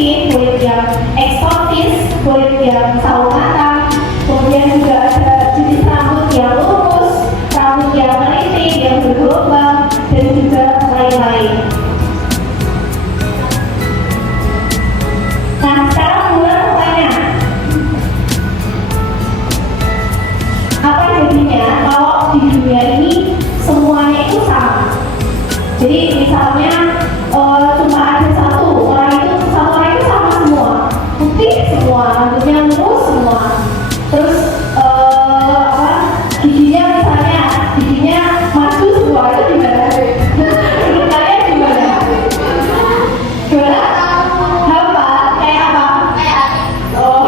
mungkin, kulit yang eksotis, kulit yang sawo matang, kemudian juga ada jenis rambut yang lurus, rambut yang meriting, yang bergelombang, dan juga lain-lain. Nah, sekarang mulai bertanya, apa jadinya kalau di dunia ini semuanya itu sama? Jadi misalnya cuma ada satu orang itu sama semua, putih semua, rambutnya lurus semua, terus giginya misalnya giginya maju semua, itu gimana? Menurut kalian gimana? Gimana? Hamba kayak apa? Oh,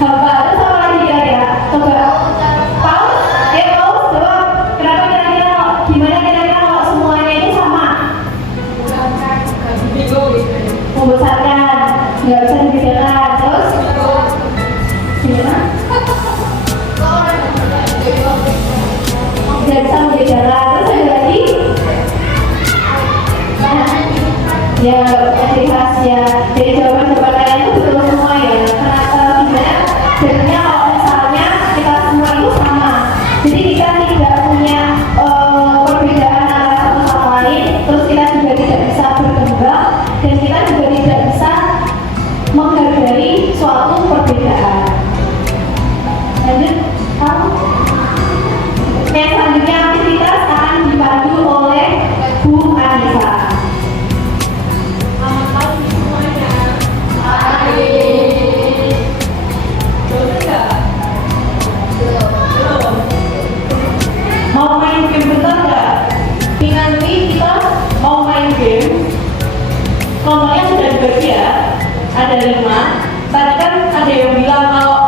hamba. Terus apa lagi kira-kira? Coba. Paus? Paus. Coba. Kenapa kira-kira? Gimana kira-kira kalau semuanya itu sama? Membesarkan, nggak bisa dibedakan. Terus? Gimana? Nggak bisa membedakan. Terus ada lagi? Ya, ciri khas ya. Jadi jawaban-jawaban kalian itu betul semua ya. Karena gimana? Jadinya kalau misalnya kita semua itu sama, jadi kita tidak punya perbedaan antara satu sama lain. Terus kita juga tidak bisa berkembang, dan kita juga tidak bisa menghargai suatu perbedaan. Lanjut, kamu. Oke, selanjutnya aktivitas akan dipandu oleh Bu Anissa. Mau main game bentar nggak? Ini nanti kita mau main game. Nomornya sudah dibagi ya. Ada 5. Tadi kan ada yang bilang kalau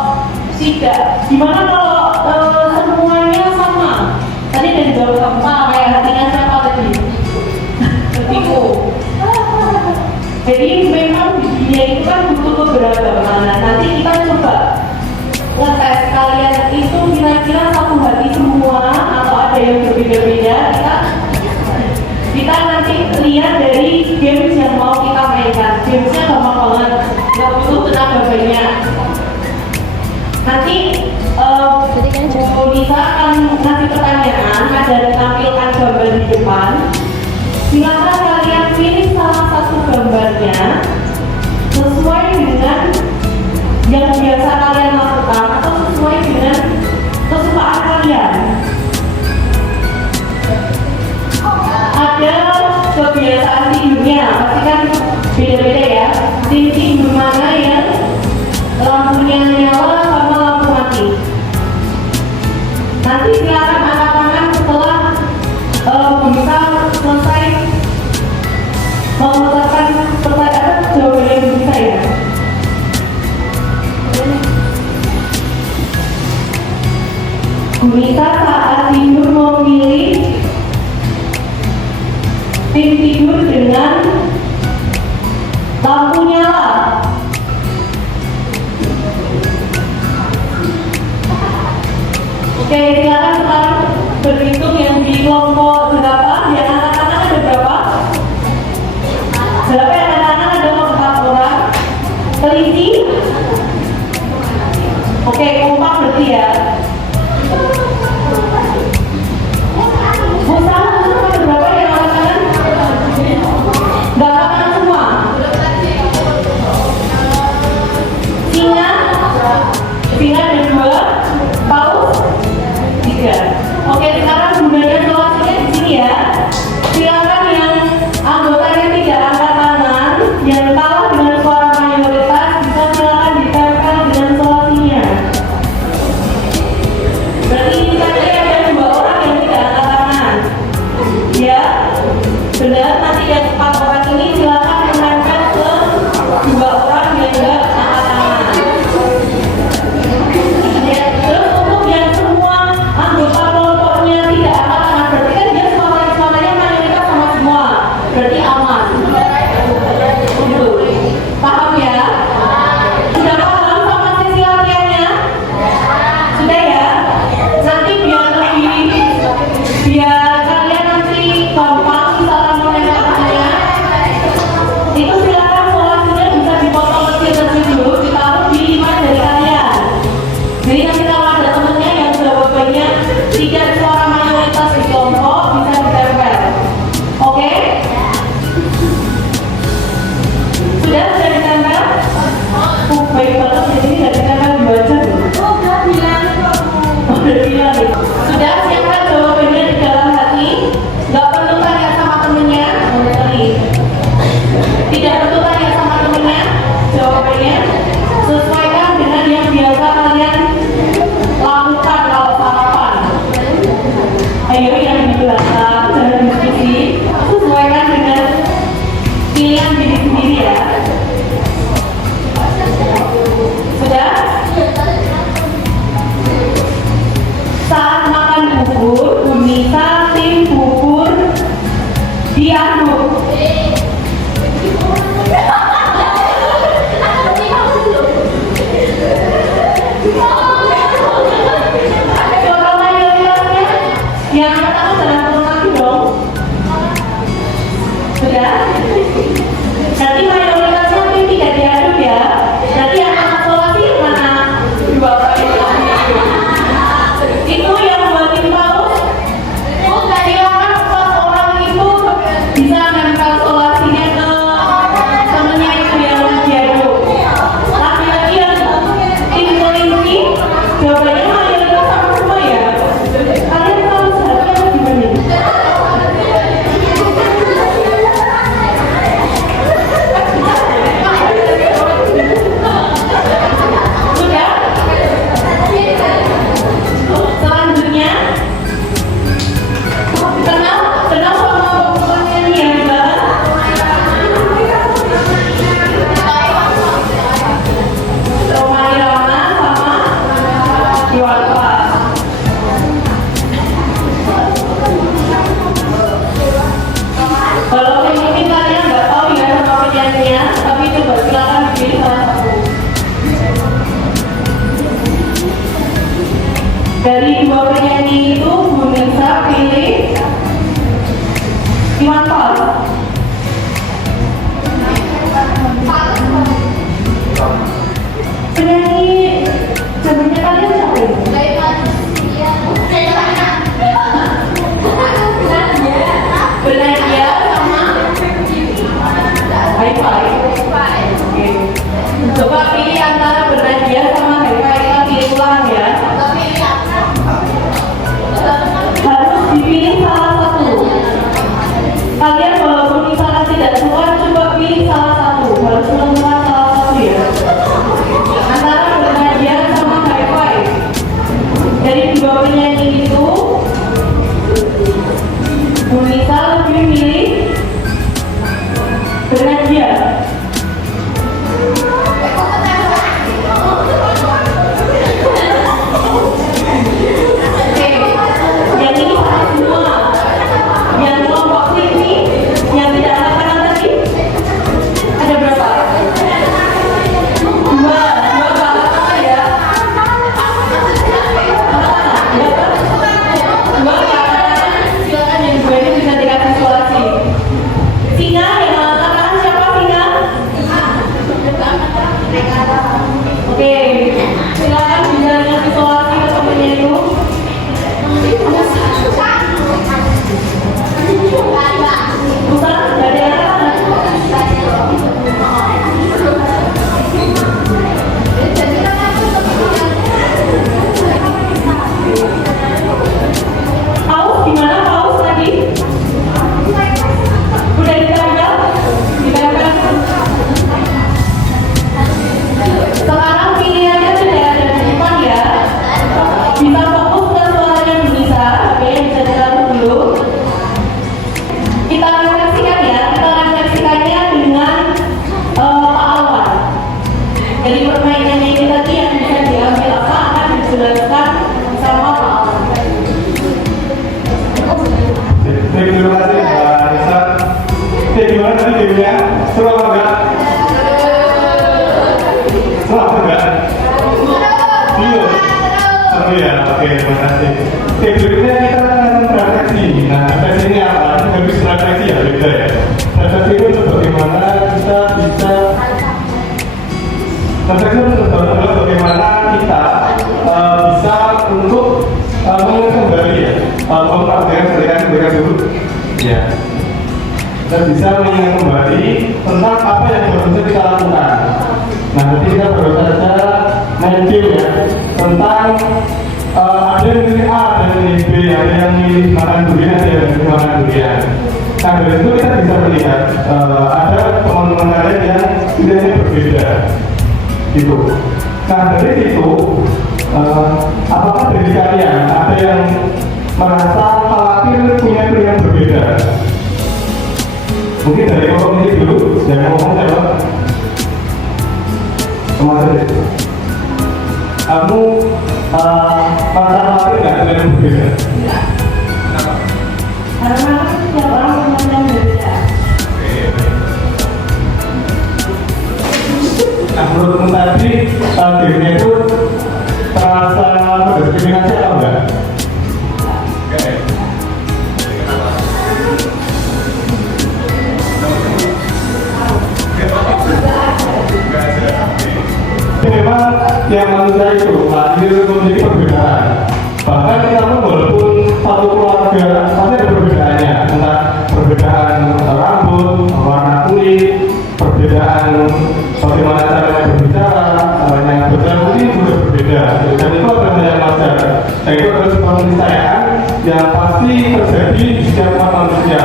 tidak. Gimana kalau semuanya sama? Tadi ada jawab sama kayak hatinya siapa tadi? Hatiku. Jadi memang di dunia itu kan butuh keberagaman. Nah, nanti kita coba ngetes kalian itu kira-kira satu hati semua atau ada yang berbeda-beda. Kita nanti lihat dari games yang mau kita mainkan. Gamesnya gampang banget, nggak butuh tenaga banyak. Nanti Bu Nisa akan ngasih pertanyaan, ada ditampilkan gambar di depan. Silakan kalian pilih salah satu gambarnya sesuai dengan yang biasa kalian lakukan atau sesuai dengan kesukaan kalian. Ada kebiasaan tidurnya, pasti kan beda-beda ya. Tidur mana yang lampunya nyala sama lampu mati. Nanti silakan angkat tangan setelah bisa selesai memutarkan pertanyaan jawaban yang bisa ya. Bisa saat tidur memilih tim tidur dengan lampu nyala. Oke, silakan sekarang berhitung yang di kelompok berapa, yang angkat tangan ada berapa? Berapa yang angkat tangan ada 4 orang? Teliti? Oke, kompak berarti ya. Bu Salma, ada berapa yang angkat tangan? Nggak angkat tangan semua? Singa ada 2, paus 3. Oke, sekarang gunanya situasinya di sini ya. Silakan yang anggotanya tidak angkat tangan, yang kalah dengan suara mayoritas bisa silakan ditempel dengan situasinya. Sudah tentu tanya sama temennya jawabannya. Sesuaikan dengan yang biasa kalian lakukan kalau sarapan. Ayo yang di belakang jangan diskusi. Sesuaikan dengan pilihan diri sendiri ya. Sudah? Saat makan bubur, Bunisa tim bubur diaduk. Suara mayoritasnya yang pertama jangan turun lagi dong. Sudah? Nanti mayoritasnya tim tidak diaduk ya. Nanti yang konsolasi mana? Dua orang itu yang buat tim paus. Silakan pas orang itu bisa nempel solasinya ke temennya itu yang diaduk. Laki-laki yang tim kelinci jawabannya mayoritas sama semua ya. Kalian tahu seharusnya gimana? Sudah? Selanjutnya kenal sama pokoknya nih ya Mbak. Roma Irama sama Iwanpa. Kalau ini kalian nggak tahu ya sama penyanyinya, tapi coba silakan dipilih salah satu. Dari dua penyanyi itu, Bu Nisa pilih Iwan Fals. Penyanyi sebenarnya kalian siapa ini? Benadia sama Hi-Fi. Oke. Coba pilih antara Benadia sama Hi-Fi. Kita pilih ulang ya. Harus dipilih salah satu. Kalian walaupun misalnya tidak suka, coba pilih salah satu. Harus menemukan salah satu ya. Antara Benadia sama Hi-Fi. Dari dua penyanyi itu, Bu Nisa lebih milih Benadia. Yang ini sama semua. Yang kelompok ini, yang tidak melakukan tadi, ada berapa? Dua sama ya. Dua ya. Silakan yang dua ini bisa dikasih suarasi. Singa yang mengatakan siapa Singa? Oke, silakan bisa dikasih suarasi ke temennya itu. Bukan, dari atas. Paus gimana paus tadi? Udah ditempel? Ditempel. Sekarang pilihannya sudah ada di depan ya. Bisa fokus ke suaranya bisa. Oke, bisa ditaruh dulu. Kita refleksikan ya. Kita refleksikannya dengan Pak Alwan. Jadi permainannya ini tadi yang bisa diambil apa akan dijelaskan sama Pak Alwan. Terima kasih Mbak Nisa. Gimana tadi gamenya? Seru apa enggak? Seru apa enggak? Seru. Seru ya? Oke, terima kasih. Berikutnya kita akan refleksi. Nah, refleksi ini apa? Habis refleksi ya, beda ya. Refleksi itu untuk bagaimana kita bisa refleksi itu adalah bagaimana kita bisa untuk mengingat kembali ya. Berikan dulu. Ya. Kita bisa mengingat kembali tentang apa yang baru saja kita lakukan. Nah, nanti kita baru saja main game ya tentang ada yang milih A, ada yang milih B, ada yang milih makan durian, ada yang milih makan durian. Nah, dari itu kita bisa melihat ada teman-teman pilihannya berbeda gitu. Nah dari situ apakah dari kalian ada yang merasa khawatir punya pilihan berbeda? Mungkin dari kelompok ini dulu, yang ngomong siapa? Kemarin kamu merasa khawatir nggak pilihan berbeda? Kenapa? Karena setiap orang memandang berbeda. Nah, menurutmu tadi dirinya itu terasa berdiskriminasi atau enggak? Memang yang manusia itu lahir memiliki perbedaan. Bahkan kita pun walaupun satu keluarga pasti ada perbedaannya, entah perbedaan rambut, warna kulit, perbedaan bagaimana caranya berbicara, caranya bertemu juga berbeda. Dan itu adalah yang wajar. Dan itu adalah sebuah keniscayaan yang pasti terjadi di setiap manusia.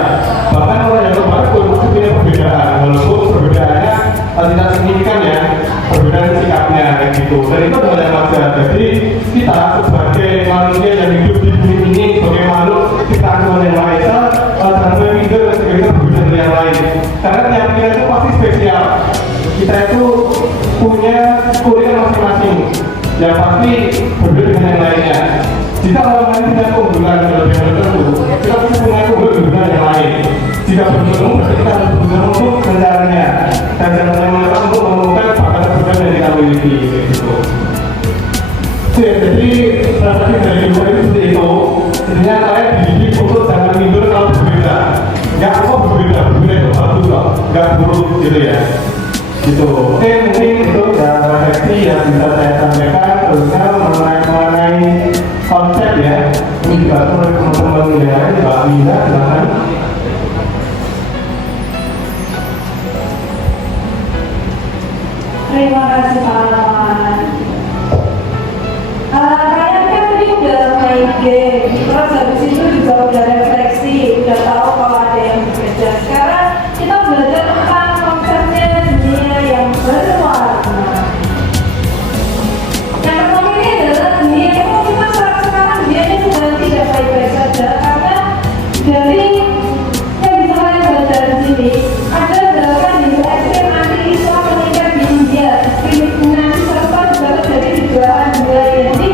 Bahkan orang yang terbaik pun masih punya perbedaan, walaupun perbedaannya tidak signifikan ya, perbedaan sikapnya kayak gitu. Dan itu adalah yang wajar. Jadi kita sebagai manusia yang hidup di bumi ini, sebagai makhluk ciptaan Tuhan yang Maha Esa, jangan berpikir kita berbeda dari yang lain. Karena tiap kita itu pasti spesial. Kita itu punya keunikan masing-masing yang pasti berbeda dengan yang lainnya. Jika orang lain tidak keunggulan dalam yang tertentu, kita pasti punya keunggulan yang lain. Jika bertemu, berarti kita harus berusaha untuk mencarinya dan jangan lupa untuk menemukan bakat terbaik yang kita miliki. Gitu. Jadi strategi dari dua itu seperti itu. Sebenarnya saya dididik untuk jangan minder kalau berbeda. Nggak apa berbeda itu bagus kok, nggak buruk gitu ya. Gitu. Oke, mungkin itu refleksi yang bisa saya sampaikan terusnya mengenai konsep ya. Ini juga oleh teman-teman yang lain, Mbak Mina, silakan. Terima kasih kawan. Kalian kan tadi udah main game, terus habis itu juga udah refleksi, udah tahu kalau ada yang berbeda. Sekarang kita belajar tentang konsepnya dunia yang berwarna. Yang pertama ini adalah dunia yang kita sekarang dunia ini sudah tidak baik-baik saja, karena dari yang bisa kalian baca di sini ada gerakan Hindu ekstrem anti-Islam meningkat di India, diskriminasi serta juga terjadi di belahan dunia. Jadi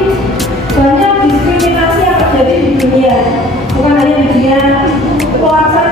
banyak diskriminasi yang terjadi di dunia, bukan hanya di dunia luar sana.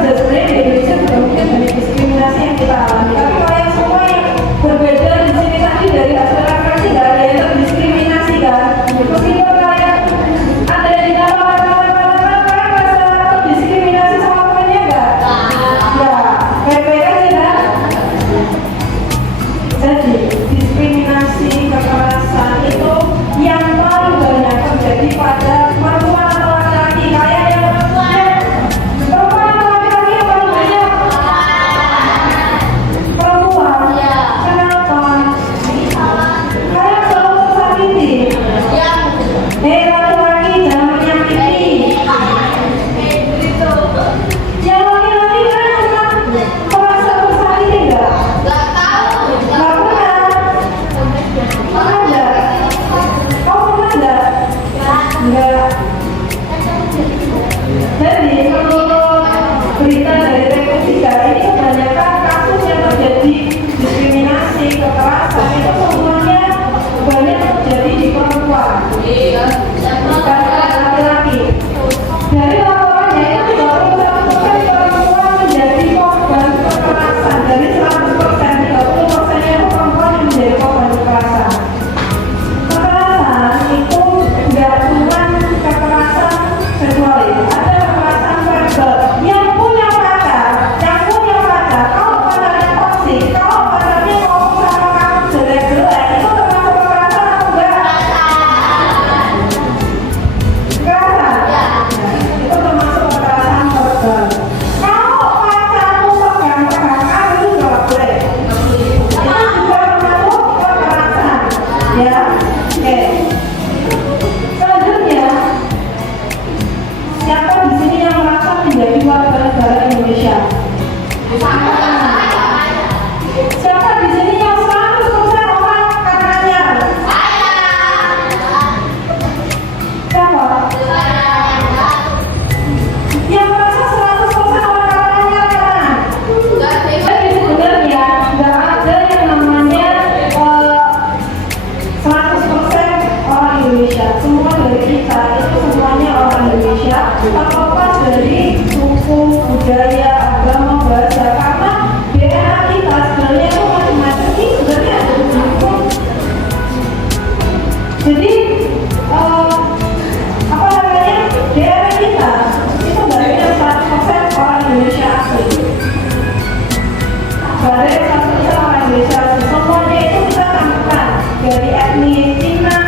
organisasi, semuanya itu kita samakan dari etnis Cina,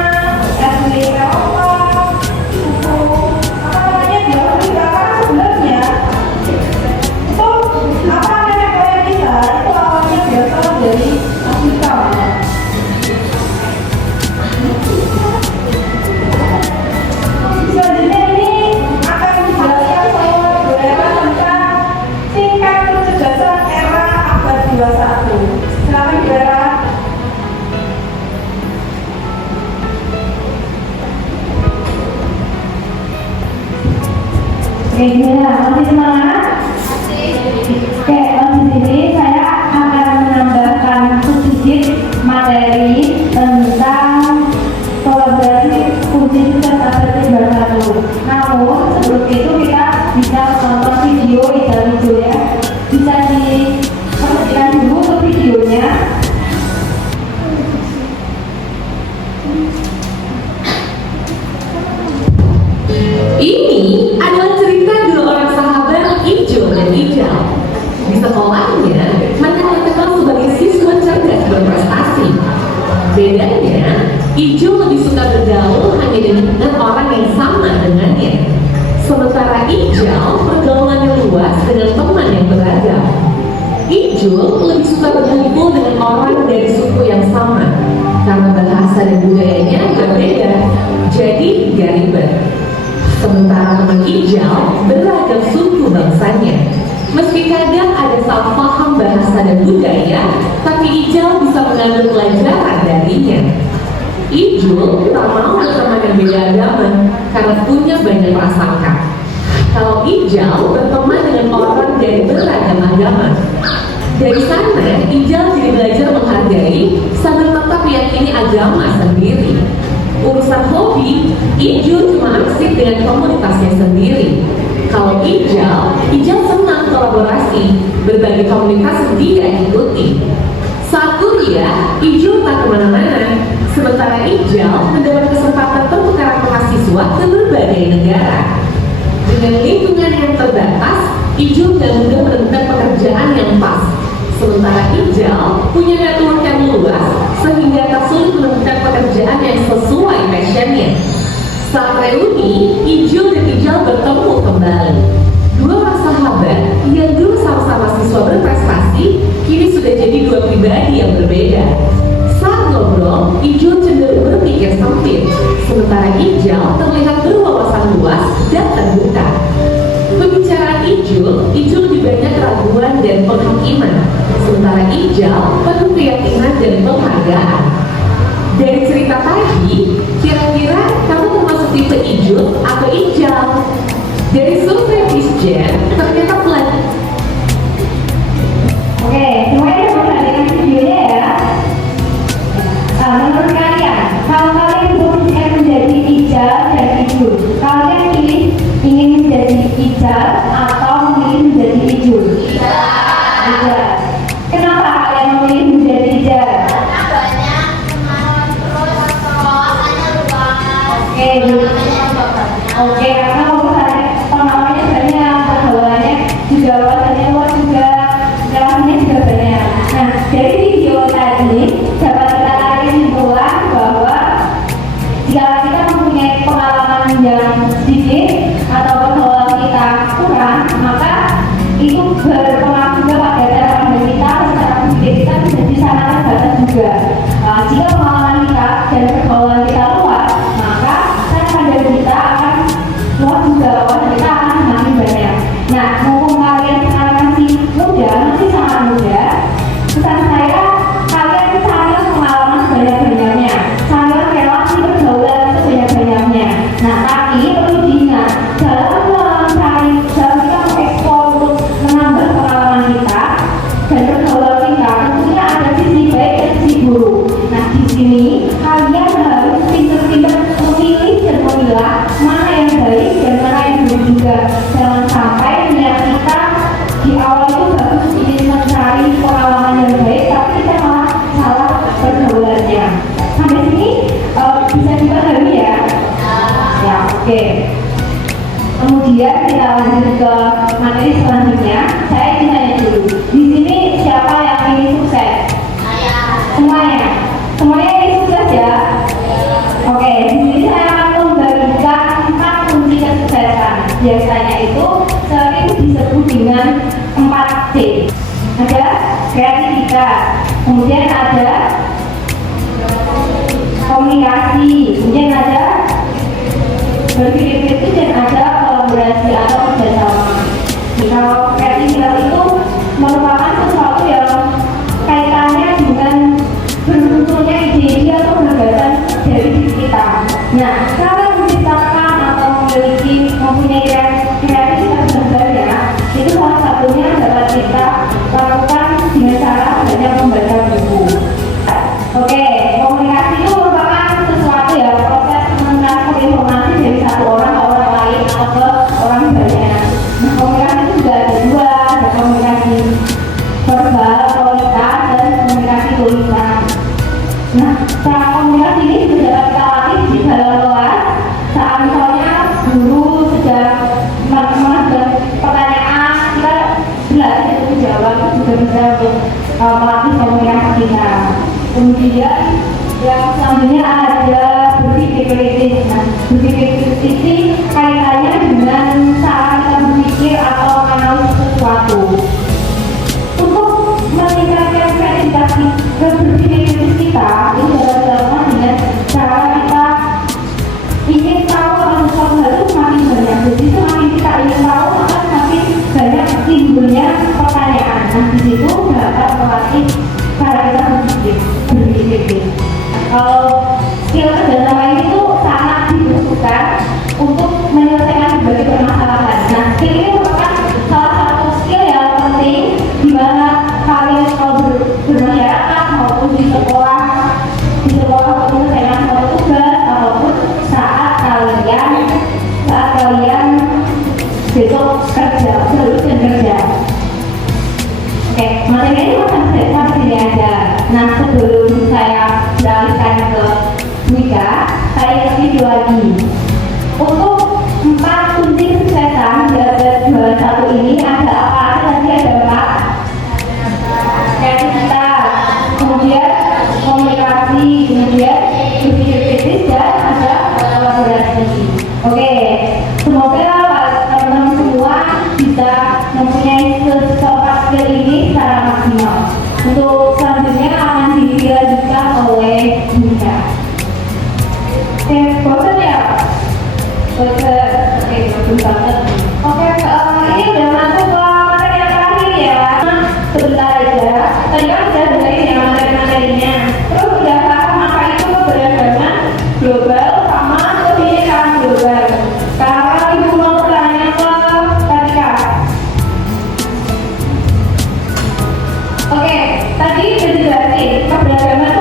etnis Eropa, suku apa namanya Jawa juga, karena sebenarnya itu apa nenek moyang kita itu awalnya berasal dari Afrika. Selanjutnya ini akan dijelaskan bahwa beberapa tentang tingkat kecerdasan era abad 21. Silakan Vera. Oke, gimana? Masih semangat? Oke, di sini saya akan menambahkan sedikit materi tentang kolaborasi fungsi sistem abad 21. Namun sebelum itu kita bisa menonton video hijau ya. Bisa diperhatikan dulu ke videonya. Ini adalah cerita dua orang sahabat Ijo dan Ijal. Di sekolahnya, mereka dikenal sebagai siswa cerdas berprestasi. Bedanya, Ijo lebih suka bergaul hanya dengan orang yang sama dengannya. Sementara Ijal pergaulannya luas dengan teman yang beragam. Ijo lebih suka berkumpul dengan orang dari suku yang sama. Karena bahasa dan budayanya berbeda, jadi gak ribet. Sementara teman Ijal beragam suku bangsanya. Meski kadang ada salah paham bahasa dan budaya, tapi Ijal bisa mengambil pelajaran darinya. Ijul tak mau berteman yang beda agama karena punya banyak prasangka. Kalau Ijal berteman dengan orang dari beragam agama. Dari sana, Ijal jadi belajar menghargai sambil tetap meyakini agama sendiri. Urusan hobi, Ijul cuma asik dengan komunitasnya sendiri. Kalau Ijal senang kolaborasi, berbagai komunitas dia ikuti. Saat kuliah, Ijul tak kemana-mana, sementara Ijal mendapat kesempatan pertukaran mahasiswa ke berbagai negara. Dengan lingkungan yang terbatas, Ijul tidak mudah menemukan pekerjaan yang pas. Sementara Ijal punya network yang luas, sehingga tak sulit menemukan pekerjaan yang sesuai passionnya. Saat reuni, Ijul dan Ijal bertemu kembali. Dua orang sahabat yang dulu sama-sama siswa berprestasi, kini sudah jadi dua pribadi yang berbeda. Saat ngobrol, Ijul cenderung berpikir sempit, sementara Ijal terlihat berwawasan luas dan terbuka. Pembicaraan Ijul lebih banyak keraguan dan penghakiman, sementara Ijal penuh keyakinan dan penghargaan. Dari cerita tadi, kira-kira kamu termasuk tipe Ijul atau Ijal? Dari survei Fisjen, ternyata blank. Oke, semuanya memperhatikan videonya ya. Menurut kalian, kalau kalian diposisikan menjadi Ijal dan Ijul, kalian ingin menjadi Ijal atau memilih menjadi Ijul? Ijal. Kenapa kalian memilih menjadi Ijal? Karena banyak kemauan terus wawasannya luas. Oke, karena pengalamannya banyak, pergaulannya juga wawasannya luas juga, relasinya juga banyak. Nah, dari video tadi dapat kita tarik kesimpulan bahwa jika kita mempunyai pengalaman yang sedikit atau pergaulan kita kurang, maka itu berpengaruh juga pada cara pandang kita, secara pikir kita bisa sangat terbatas juga. Jika pengalaman kita dan pergaulan kita luas, maka cara pandang kita akan luas juga, wawasan kita akan semakin banyak. Nah, mumpung kalian sekarang masih muda, masih sangat muda, pesan saya, kalian carilah pengalaman sebanyak-banyaknya, carilah relasi pergaulan sebanyak-banyaknya. Nah, tapi perlu diingat, dalam kita mengeksplor untuk menambah pengalaman kita dan pergaulan kita, tentunya ada sisi baik dan sisi buruk. Nah, di sini kemudian ada komunikasi, kemudian ada berpikir kritis, dan ada kolaborasi atau kerjasama. Kalau kreativitas itu merupakan sesuatu yang kaitannya dengan bermunculnya ide-ide atau gagasan dari diri kita. Nah, cara menciptakan atau mempunyai kreativitas sebenarnya itu salah satunya dapat kita lakukan dengan cara banyak membaca buku. Oke, komunikasi itu merupakan sesuatu ya, proses mentransfer informasi dari satu orang ke orang lain atau ke orang banyak. Nah, komunikasi itu juga ada dua, ada komunikasi verbal atau lisan dan komunikasi tulisan. Nah, cara komunikasi ini juga dapat kita latih di dalam kelas saat misalnya guru sedang mengajukan pertanyaan, kita belajar untuk jawab, itu juga bisa untuk melatih komunikasi kita. Kemudian yang selanjutnya ada berpikir kritis. Nah, berpikir kritis ini kaitannya dengan cara kita berpikir atau menganalisis sesuatu. Untuk meningkatkan kreativitas berpikir kritis kita, ini dapat dilakukan dengan cara kita ingin tahu akan sesuatu hal itu semakin banyak. Jadi semakin kita ingin tahu, maka semakin banyak timbulnya pertanyaan. Nah, di situ dapat melatih cara kita berpikir. Skill kerjasama ini tuh sangat dibutuhkan untuk menyelesaikan berbagai permasalahan. Nah, skill ini merupakan salah satu skill yang penting di mana kalian kalau bermasyarakat maupun di sekolah untuk menyelesaikan suatu tugas ataupun saat kalian besok kerja, berusaha kerja. Oke, materi ini sampai sini aja. Nah, sebelum saya beralihkan ke Wika, saya ingat video lagi. Untuk 4 kunci kesuksesan di abad 21 ini ada apa aja? Tadi ada 4. Kreativitas, kemudian komunikasi, kemudian berpikir kritis, dan ada kolaborasi. Oke, semoga teman-teman semua bisa mempunyai skill ini secara maksimal. Untuk selanjutnya akan dilanjutkan oleh Bunda. Oke, bosan ya? Bosan. Oke, bagus banget. Oke, ini udah masuk ke materi yang terakhir ya. Sebentar aja. Tadi kan udah dengerin ya materi-materinya. Terus udah paham apa itu keberagaman global sama kebinekaan global. Sekarang ibu mau bertanya ke Karika. Oke, tadi udah dijelasin keberagaman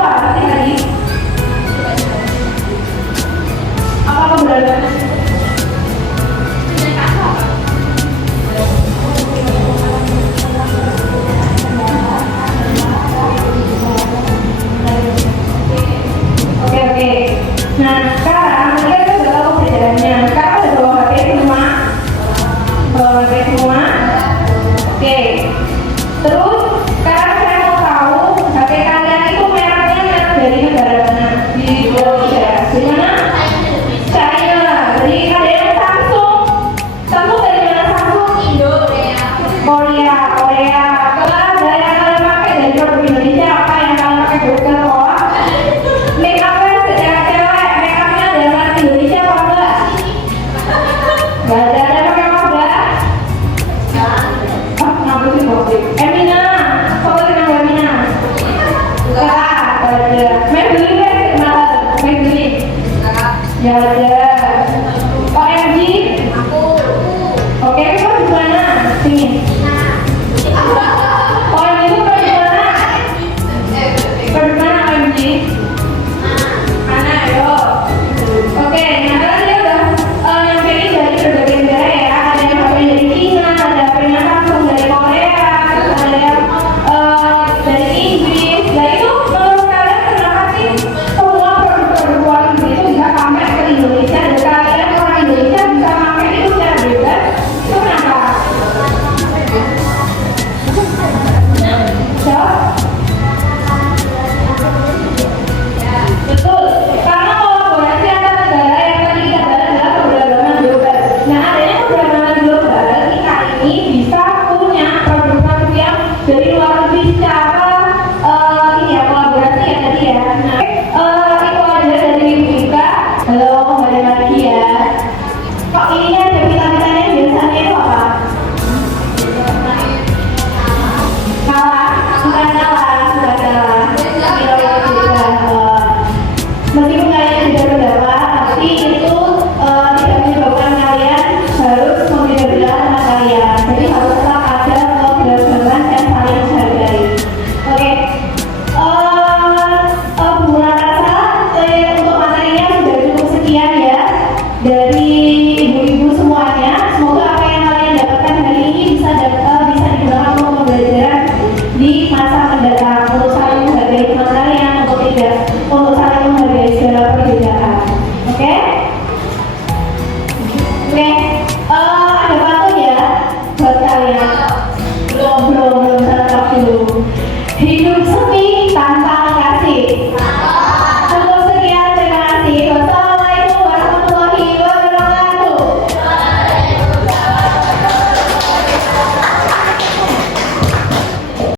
tidak takut